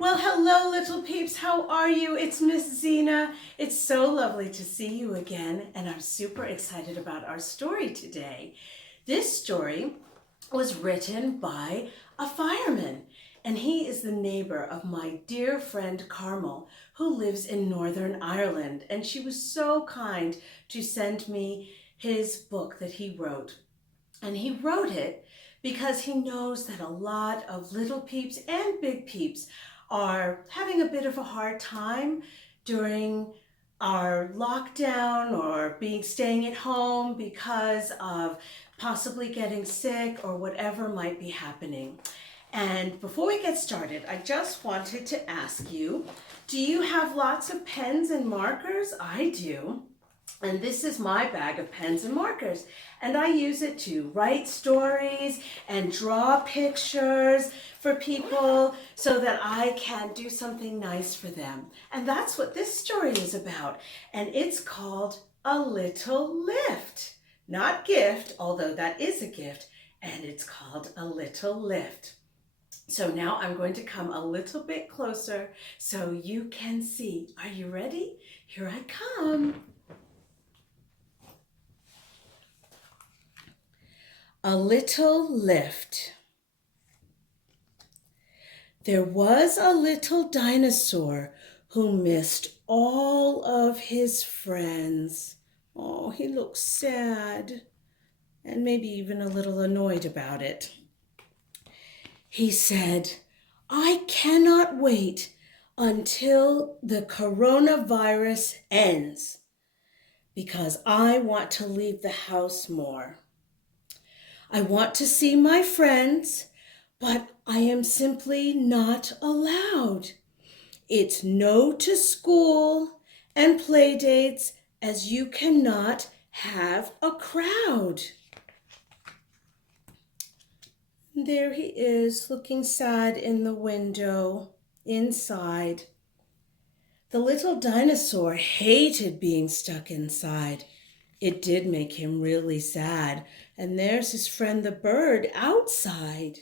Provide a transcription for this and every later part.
Well, hello, little peeps. How are you? It's Miss Zena. It's so lovely to see you again, and I'm super excited about our story today. This story was written by a fireman, and he is the neighbor of my dear friend Carmel, who lives in Northern Ireland, and she was so kind to send me his book that he wrote. And he wrote it because he knows that a lot of little peeps and big peeps are having a bit of a hard time during our lockdown or staying at home because of possibly getting sick or whatever might be happening. And before we get started, I just wanted to ask you, do you have lots of pens and markers? I do. And this is my bag of pens and markers. And I use it to write stories and draw pictures for people so that I can do something nice for them. And that's what this story is about. And it's called A Little Lift. Not gift, although that is a gift. And it's called A Little Lift. So now I'm going to come a little bit closer so you can see. Are you ready? Here I come. A Little Lift. There was a little dinosaur who missed all of his friends. Oh, he looked sad and maybe even a little annoyed about it. He said, "I cannot wait until the coronavirus ends because I want to leave the house more. I want to see my friends, but I am simply not allowed. It's no to school and play dates as you cannot have a crowd." There he is, looking sad in the window, inside. The little dinosaur hated being stuck inside. It did make him really sad. And there's his friend the bird outside.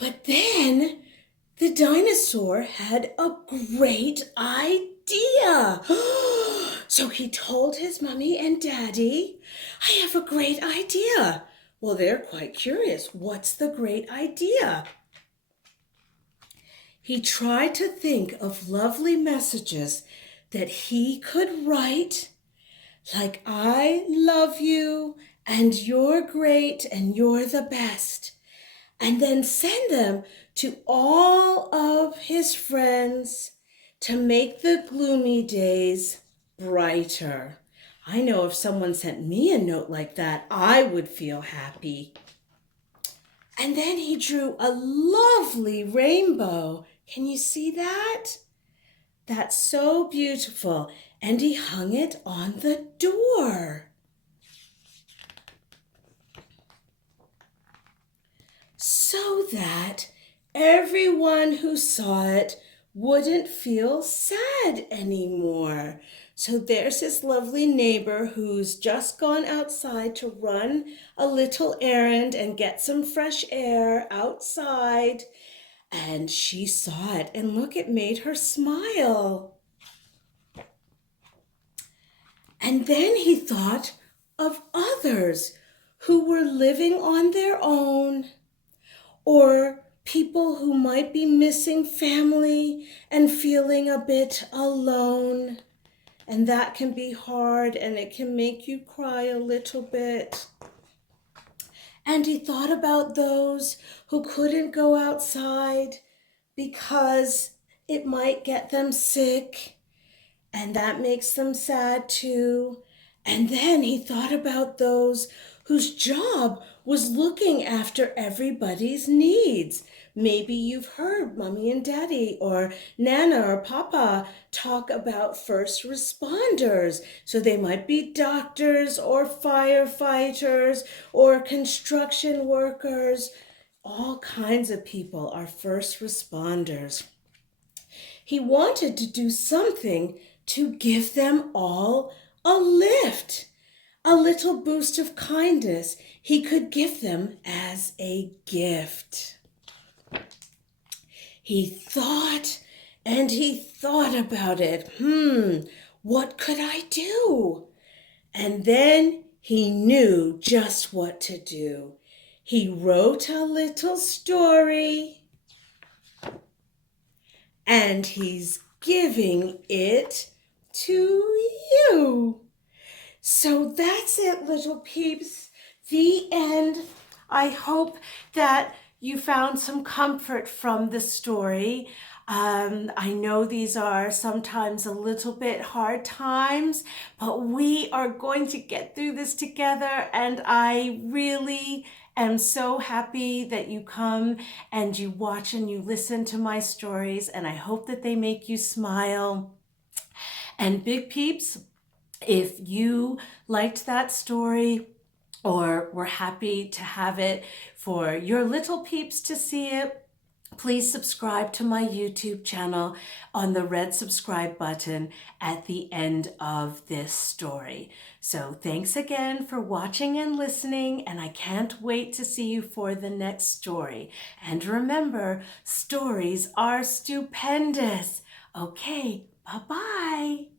But then the dinosaur had a great idea. So he told his mommy and daddy, "I have a great idea." Well, they're quite curious. What's the great idea? He tried to think of lovely messages that he could write, like "I love you," and "you're great," and "you're the best," and then send them to all of his friends to make the gloomy days brighter. I know if someone sent me a note like that, I would feel happy. And then he drew a lovely rainbow. Can you see that? That's so beautiful. And he hung it on the door. So that everyone who saw it wouldn't feel sad anymore. So there's his lovely neighbor who's just gone outside to run a little errand and get some fresh air outside. And she saw it, and look, it made her smile. And then he thought of others who were living on their own, or people who might be missing family and feeling a bit alone. And that can be hard, and it can make you cry a little bit. And he thought about those who couldn't go outside because it might get them sick, and that makes them sad too. And then he thought about those whose job was looking after everybody's needs. Maybe you've heard Mommy and Daddy or Nana or Papa talk about first responders. So they might be doctors or firefighters or construction workers. All kinds of people are first responders. He wanted to do something to give them all a lift, a little boost of kindness he could give them as a gift. He thought and he thought about it. What could I do? And then he knew just what to do. He wrote a little story and he's giving it to you. So that's it, little peeps. The end. I hope that you found some comfort from the story. I know these are sometimes a little bit hard times, but we are going to get through this together, and I really am so happy that you come and you watch and you listen to my stories, and I hope that they make you smile. And big peeps, if you liked that story or were happy to have it for your little peeps to see it, please subscribe to my YouTube channel on the red subscribe button at the end of this story. So thanks again for watching and listening, and I can't wait to see you for the next story. And remember, stories are stupendous. Okay, bye-bye.